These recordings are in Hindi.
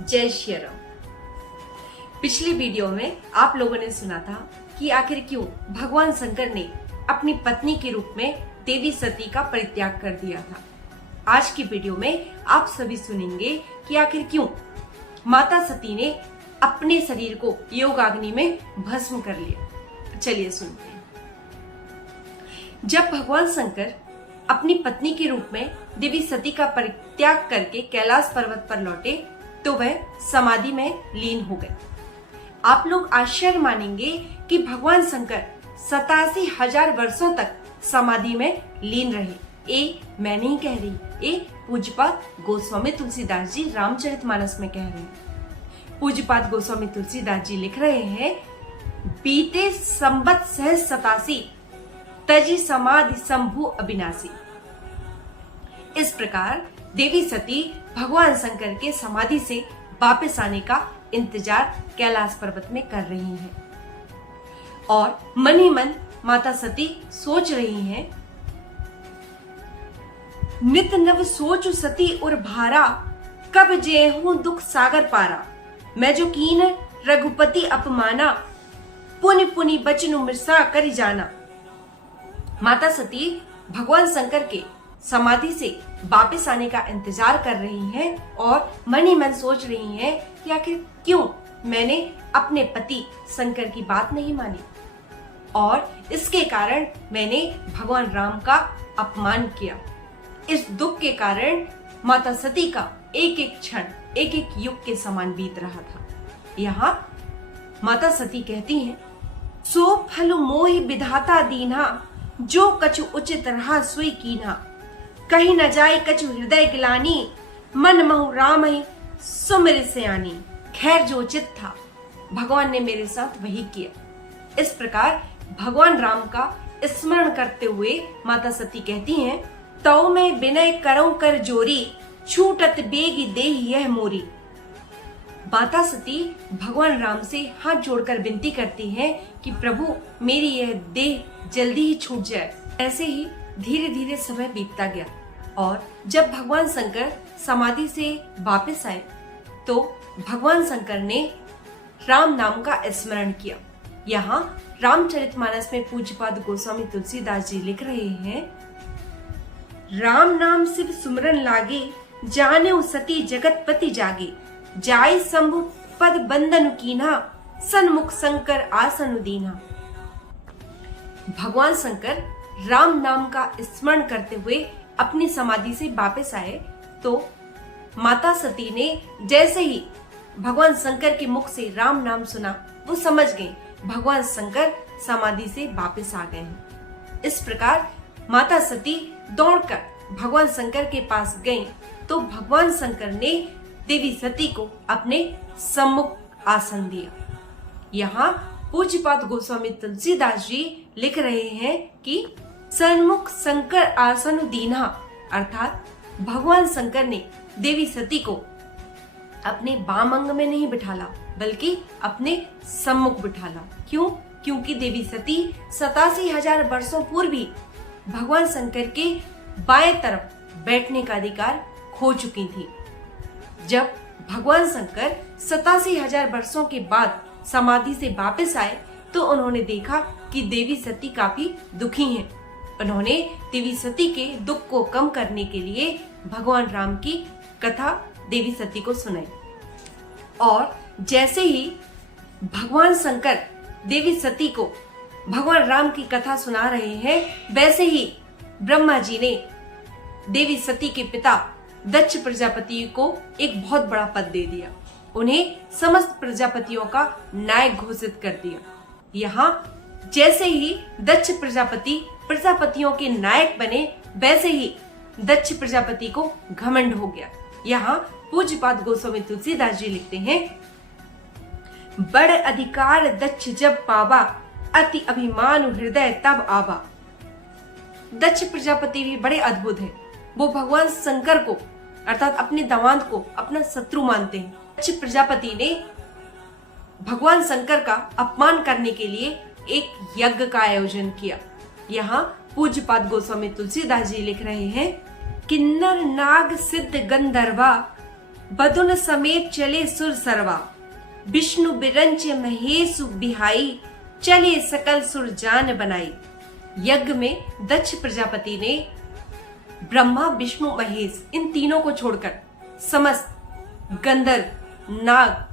जय श्री राम। पिछली वीडियो में आप लोगों ने सुना था कि आखिर क्यों भगवान शंकर ने अपनी पत्नी के रूप में देवी सती का परित्याग कर दिया था। आज की वीडियो में आप सभी सुनेंगे कि आखिर क्यों माता सती ने अपने शरीर को योगाग्नि में भस्म कर लिया। चलिए सुनते हैं। जब भगवान शंकर अपनी पत्नी के रूप में देवी सती का परित्याग करके कैलाश पर्वत पर लौटे तो वह समाधि में लीन हो गए। आप लोग आश्चर्य मानेंगे कि भगवान शंकर 87,000 वर्षों तक समाधि में लीन रहे। ये मैं नहीं कह रही, ये पूज्यपाद गोस्वामी तुलसीदास जी रामचरितमानस में कह रहे हैं। पूज्यपाद गोस्वामी तुलसीदास जी लिख रहे हैं, बीते संबत सहज 87 तजी समाधि शंभु अविनाशी। इस प्रकार देवी सती भगवान शंकर के समाधि से वापस आने का इंतजार कैलाश पर्वत में कर रही हैं और मन ही मन माता सती सोच रही हैं, नित नव सोचु सती और भारा, कब जेहूं दुख सागर पारा। मैं जो कीन रघुपति अपमाना, पुनि पुनि बचनु मिर्सा करी जाना। माता सती भगवान शंकर के समाधि से वापस आने का इंतजार कर रही हैं और मन ही मन सोच रही हैं कि आखिर क्यों मैंने अपने पति शंकर की बात नहीं मानी और इसके कारण मैंने भगवान राम का अपमान किया। इस दुख के कारण माता सती का एक एक क्षण एक एक युग के समान बीत रहा था। यहाँ माता सती कहती हैं, सो फल मोहि विधाता दीन्हा, जो कछु उचित रहा सोई कीन्हा। कहीं न जाए कछु हृदय गिलानी, मन महु राम ही सुमिर सयानी। खैर जो उचित था भगवान ने मेरे साथ वही किया। इस प्रकार भगवान राम का स्मरण करते हुए माता सती कहती हैं, तौ मैं विनय करऊं कर जोरी, छूटत बेगी देहि यह मोरी। माता सती भगवान राम से हाथ जोड़कर विनती करती हैं कि प्रभु मेरी यह देह जल्दी ही छूट जाए। ऐसे ही धीरे धीरे समय बीतता गया और जब भगवान शंकर समाधि से वापस आए तो भगवान शंकर ने राम नाम का स्मरण किया। यहाँ रामचरितमानस में पूज्यपाद गोस्वामी तुलसीदास जी लिख रहे हैं, राम नाम शिव सुमरन लागे, जाने सती जगतपति जागे। जाय शंभु पद बंदन कीन्हा, सन्मुख शंकर आसन दीन्हा। भगवान शंकर राम नाम का स्मरण करते हुए अपनी समाधि से वापस आए तो माता सती ने जैसे ही भगवान शंकर के मुख से राम नाम सुना वो समझ गई भगवान शंकर समाधि से वापस आ गए हैं। इस प्रकार माता सती दौड़कर भगवान शंकर के पास गईं तो भगवान शंकर ने देवी सती को अपने सम्मुख आसन दिया। यहाँ पूज्यपाद गोस्वामी तुलसीदास जी लिख रहे हैं कि सन्मुख शंकर आसन दीन्हा, अर्थात भगवान शंकर ने देवी सती को अपने वाम अंग में नहीं बिठाला बल्कि अपने सम्मुख बिठाला। क्यों? क्योंकि देवी सती 87,000 वर्षों पूर्व ही भगवान शंकर के बाएं तरफ बैठने का अधिकार खो चुकी थी। जब भगवान शंकर 87,000 वर्षों के बाद समाधि से वापस आए तो उन्होंने देखा कि देवी सती काफी दुखी हैं। उन्होंने देवी सती के दुख को कम करने के लिए भगवान राम की कथा देवी सती को सुनाई और जैसे ही भगवान शंकर देवी सती को भगवान राम की कथा सुना रहे हैं वैसे ही ब्रह्मा जी ने देवी सती के पिता दक्ष प्रजापति को एक बहुत बड़ा पद दे दिया। उन्हें समस्त प्रजापतियों का नायक घोषित कर दिया। यहाँ जैसे ही दक्ष प्रजापति प्रजापतियों के नायक बने वैसे ही दक्ष प्रजापति को घमंड हो गया। यहाँ पूज्यपाद गोस्वामी तुलसीदास जी लिखते हैं, बड़ अधिकार दक्ष जब पावा, अति अभिमान हृदय तब आवा। दक्ष प्रजापति भी बड़े अद्भुत हैं। वो भगवान शंकर को अर्थात अपने दामाद को अपना शत्रु मानते हैं। दक्ष प्रजापति ने भगवान शंकर का अपमान करने के लिए एक यज्ञ का आयोजन किया। यहाँ पूज्यपाद गोस्वामी तुलसीदास जी लिख रहे हैं, किन्नर नाग सिद्ध गंधर्वा, बदुन समेत चले सुर सरवा, विष्णु बिरंच महेशु बिहाई, चले सकल सुर जान बनाई। यज्ञ में दक्ष प्रजापति ने ब्रह्मा, विष्णु, महेश इन तीनों को छोड़कर समस्त गंधर्व, नाग,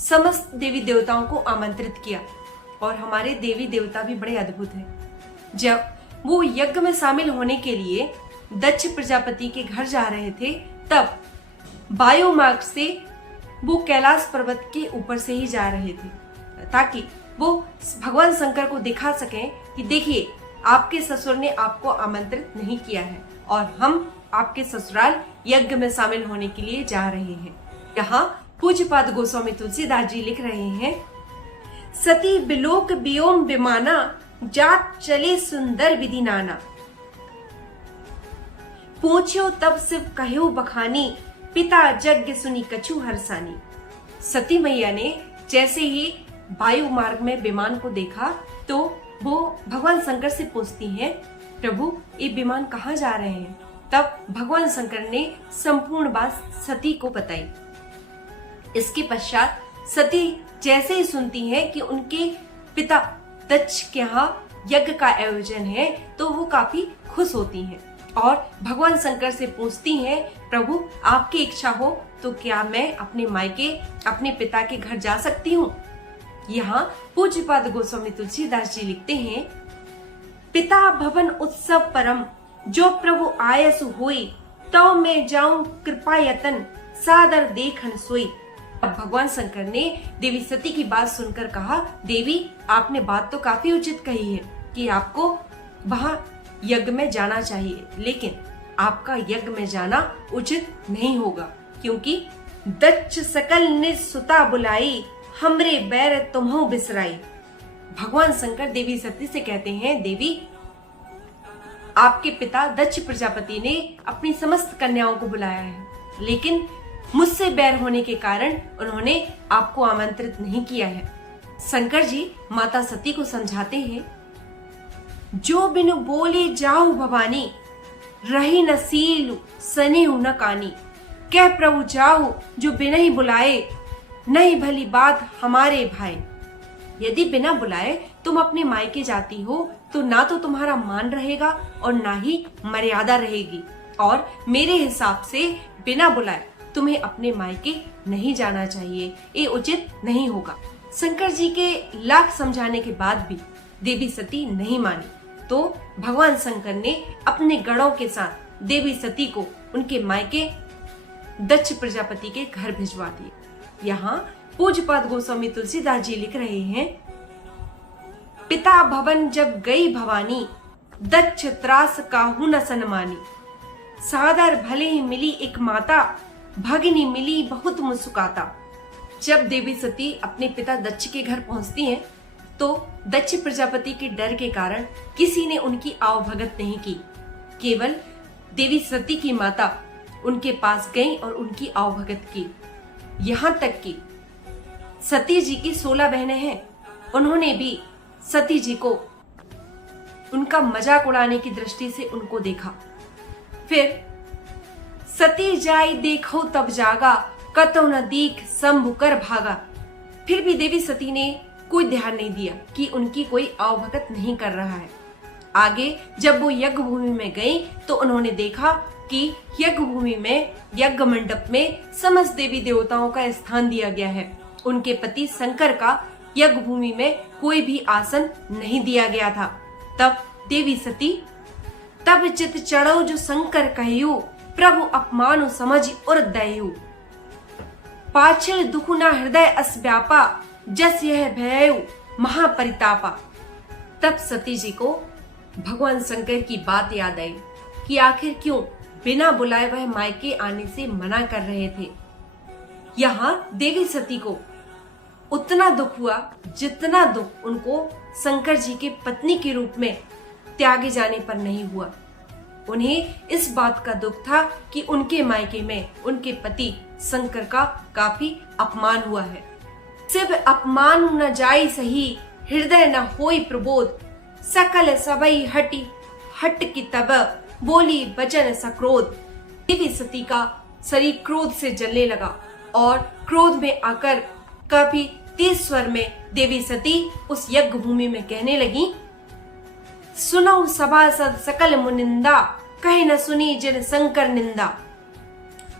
समस्त देवी देवताओं को आमंत्रित किया। और हमारे देवी देवता भी बड़े अद्भुत हैं। जब वो यज्ञ में शामिल होने के लिए दक्ष प्रजापति के घर जा रहे थे, तब वायु मार्ग से वो कैलाश पर्वत के ऊपर से ही जा रहे थे, ताकि वो भगवान शंकर को दिखा सकें कि देखिए, आपके ससुर ने आपको आमंत्रित नहीं किया है और हम आपके ससुराल यज्ञ में शामिल होने के लिए जा रहे हैं। यहाँ पूज्यपाद गोस्वामी तुलसीदास जी लिख रहे हैं, सती बिलोक व्योम विमाना, जात चले सुंदर विधि नाना। पूछ्यो तब शिव कहो बखानी, पिता यज्ञ सुनी कछु हरसानी। सती मैया ने जैसे ही वायु मार्ग में विमान को देखा तो वो भगवान शंकर से पूछती हैं, प्रभु ये विमान कहाँ जा रहे हैं? तब भगवान शंकर ने संपूर्ण बात सती को बताई। इसके पश्चात सती जैसे ही सुनती हैं कि उनके पिता दक्ष के यहाँ यज्ञ का आयोजन है, तो वो काफी खुश होती हैं और भगवान शंकर से पूछती हैं, प्रभु आपकी इच्छा हो तो क्या मैं अपने मायके अपने पिता के घर जा सकती हूँ? यहाँ पूज्यपाद गोस्वामी तुलसीदास जी लिखते हैं, पिता भवन उत्सव परम, जो प्रभु आयसु होई, तो मैं जाऊं कृपा यतन, सादर देखन सोई। अब भगवान शंकर ने देवी सती की बात सुनकर कहा, देवी आपने बात तो काफी उचित कही है कि आपको वहाँ यज्ञ में जाना चाहिए, लेकिन आपका यज्ञ में जाना उचित नहीं होगा, क्योंकि दक्ष सकल निसुता बुलाई, हमरे बैर तुम्हों बिसराई। भगवान शंकर देवी सती से कहते हैं, देवी आपके पिता दक्ष प्रजापति ने अपनी समस्त कन्याओं को बुलाया है, लेकिन मुझसे बैर होने के कारण उन्होंने आपको आमंत्रित नहीं किया है। शंकर जी माता सती को समझाते हैं, जो बिनु बोले जाऊ भवानी, रही न सील सनेहु न कानी। कह प्रभु जाऊ जो बिना ही बुलाए, नहीं भली बात हमारे भाई। यदि बिना बुलाए तुम अपने मायके जाती हो तो ना तो तुम्हारा मान रहेगा और ना ही मर्यादा रहेगी, और मेरे हिसाब से बिना बुलाए तुम्हें अपने मायके नहीं जाना चाहिए, ये उचित नहीं होगा। शंकर जी के लाख समझाने के बाद भी देवी सती नहीं मानी, तो भगवान शंकर ने अपने गणों के साथ देवी सती को उनके मायके दक्ष प्रजापति के घर भिजवा दिए। यहाँ पूज्यपाद गोस्वामी तुलसीदास जी लिख रहे हैं, पिता भवन जब गई भवानी, दक्ष त्रास काहू न सनमानी। सादर भले ही मिली एक माता, भगिनी मिली बहुत मुस्कुराता। जब देवी सती अपने पिता दक्ष के घर पहुंचती हैं, तो दक्ष प्रजापति के डर के कारण किसी ने उनकी आवभगत नहीं की। केवल देवी सती की माता उनके पास गई और उनकी आवभगत की। यहाँ तक कि सती जी की 16 बहनें हैं, उन्होंने भी सती जी को उनका मजाक उड़ाने की दृष्टि से उनको देखा। फिर सती जाई देखो तब जागा, कतो न दीख शंभु कर भागा। फिर भी देवी सती ने कोई ध्यान नहीं दिया कि उनकी कोई आवभगत नहीं कर रहा है। आगे जब वो यज्ञ भूमि में गई तो उन्होंने देखा कि यज्ञ भूमि में, यज्ञ मंडप में समस्त देवी देवताओं का स्थान दिया गया है। उनके पति शंकर का यज्ञ भूमि में कोई भी आसन नहीं दिया गया था। तब देवी सती, तब चित चढ़ो जो शंकर कहयु, प्रभु अपमानु समझ और दयु। पाछल दुख ना हृदय अस व्यापा, जस यह भयउ महापरितापा। तब सती जी को भगवान शंकर की बात याद आई कि आखिर क्यों बिना बुलाए वह मायके आने से मना कर रहे थे। यहाँ देवी सती को उतना दुख हुआ जितना दुख उनको शंकर जी के पत्नी के रूप में त्यागे जाने पर नहीं हुआ। उन्हें इस बात का दुख था कि उनके मायके में उनके पति शंकर का काफी अपमान हुआ है। सिर्फ अपमान न जाई सही, हृदय न होई प्रबोध। सकल सबई हटी हट की तब, बोली वचन सक्रोध। देवी सती का शरीर क्रोध से जलने लगा और क्रोध में आकर काफी तेज स्वर में देवी सती उस यज्ञ भूमि में कहने लगी, सुनो सभासद सकल मुनिंदा, कहे न सुनी जिन शंकर निंदा।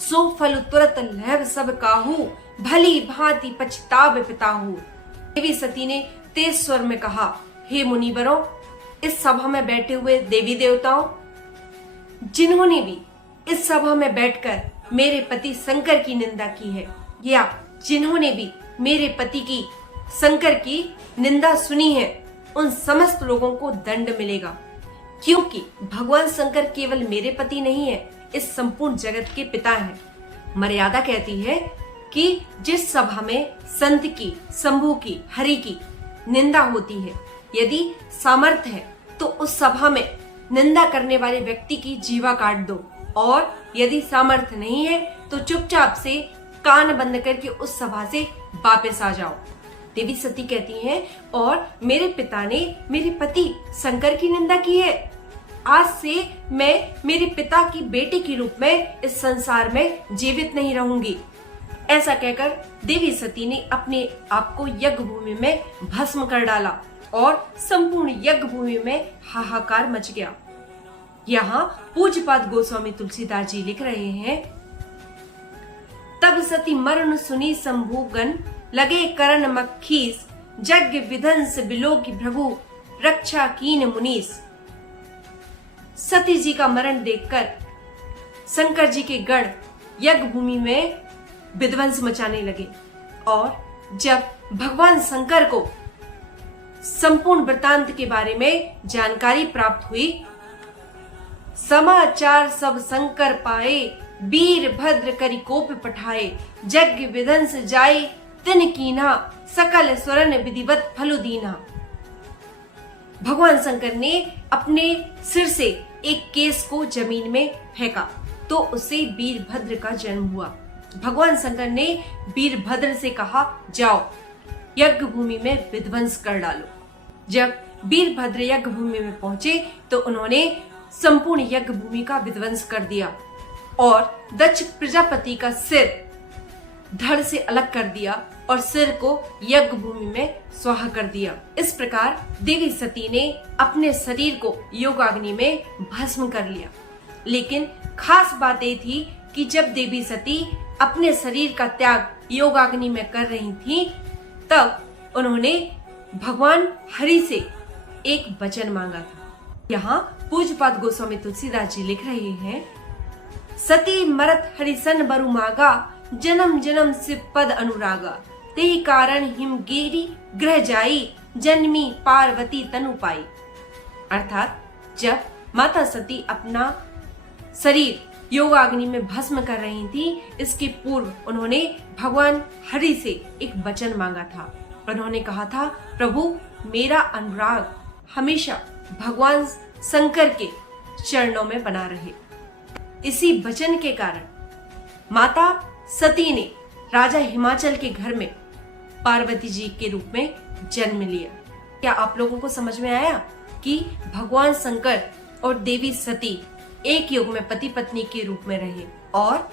सो फल तुरत लहब सब काहू, भली भांति पछताव पिताहू। देवी सती ने तेज स्वर में कहा, हे मुनिवरों, इस सभा में बैठे हुए देवी देवताओं, जिन्होंने भी इस सभा में बैठकर मेरे पति शंकर की निंदा की है, या जिन्होंने भी मेरे पति की शंकर की निंदा सुनी है, उन समस्त लोगों को दंड मिलेगा, क्योंकि भगवान शंकर केवल मेरे पति नहीं है, इस संपूर्ण जगत के पिता हैं। मर्यादा कहती है कि जिस सभा में संत की, शंभु की, हरि की निंदा होती है, यदि सामर्थ्य है तो उस सभा में निंदा करने वाले व्यक्ति की जीवा काट दो, और यदि सामर्थ्य नहीं है तो चुपचाप से कान बंद करके उस सभा से वापस आ जाओ। देवी सती कहती हैं, और मेरे पिता ने मेरे पति शंकर की निंदा की है, आज से मैं मेरे पिता की बेटी के रूप में इस संसार में जीवित नहीं रहूंगी। ऐसा कहकर देवी सती ने अपने आप को यज्ञ भूमि में भस्म कर डाला और संपूर्ण यज्ञ भूमि में हाहाकार मच गया। यहाँ पूज्यपाद गोस्वामी तुलसीदास जी लिख रहे हैं, तब सती मरण सुनी शंभुगन, लगे करण मखीस, यज्ञ विध्वंस बिलोक भृगु, रक्षा कीन मुनीस। सती जी का मरण देखकर शंकर जी के गण यज्ञ भूमि में विध्वंस मचाने लगे, और जब भगवान शंकर को संपूर्ण वृतांत के बारे में जानकारी प्राप्त हुई, समाचार सब शंकर पाए, वीर भद्र करि कोप पठाए, यज्ञ विध्वंस जाए तिन कीन्हा, सकल स्वरण विधिवत फलु दीन्हा। भगवान शंकर ने अपने सिर से एक केस को जमीन में फेंका तो उससे वीरभद्र का जन्म हुआ। भगवान शंकर ने वीरभद्र से कहा, जाओ यज्ञ भूमि में विध्वंस कर डालो। जब वीरभद्र यज्ञ भूमि में पहुंचे तो उन्होंने संपूर्ण यज्ञ भूमि का विध्वंस कर दिया और दक्ष प्रजापति का सिर धड़ से अलग कर दिया और सिर को यज्ञ भूमि में स्वाहा कर दिया। इस प्रकार देवी सती ने अपने शरीर को योगाग्नि में भस्म कर लिया। लेकिन खास बात ये थी कि जब देवी सती अपने शरीर का त्याग योगाग्नि में कर रही थी, तब उन्होंने भगवान हरि से एक वचन मांगा था। यहाँ पूज्यपाद गोस्वामी तुलसीदास जी लिख रहे हैं, सती मरत हरिसन बरु मागा, जन्म जन्म शिव पद अनुरागा, ते कारण हिमगिरी ग्रह जाई, जन्मी पार्वती तनु पाई। अर्थात जब माता सती अपना शरीर योगाग्नि में भस्म कर रही थी, इसके पूर्व उन्होंने भगवान हरि से एक वचन मांगा था। उन्होंने कहा था, प्रभु मेरा अनुराग हमेशा भगवान शंकर के चरणों में बना रहे। इसी वचन के कारण माता सती ने राजा हिमाचल के घर में पार्वती जी के रूप में जन्म लिया। क्या आप लोगों को समझ में आया कि भगवान शंकर और देवी सती एक युग में पति पत्नी के रूप में रहे और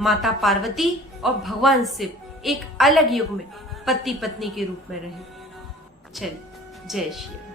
माता पार्वती और भगवान शिव एक अलग युग में पति पत्नी के रूप में रहे। चलिए, जय श्री राम।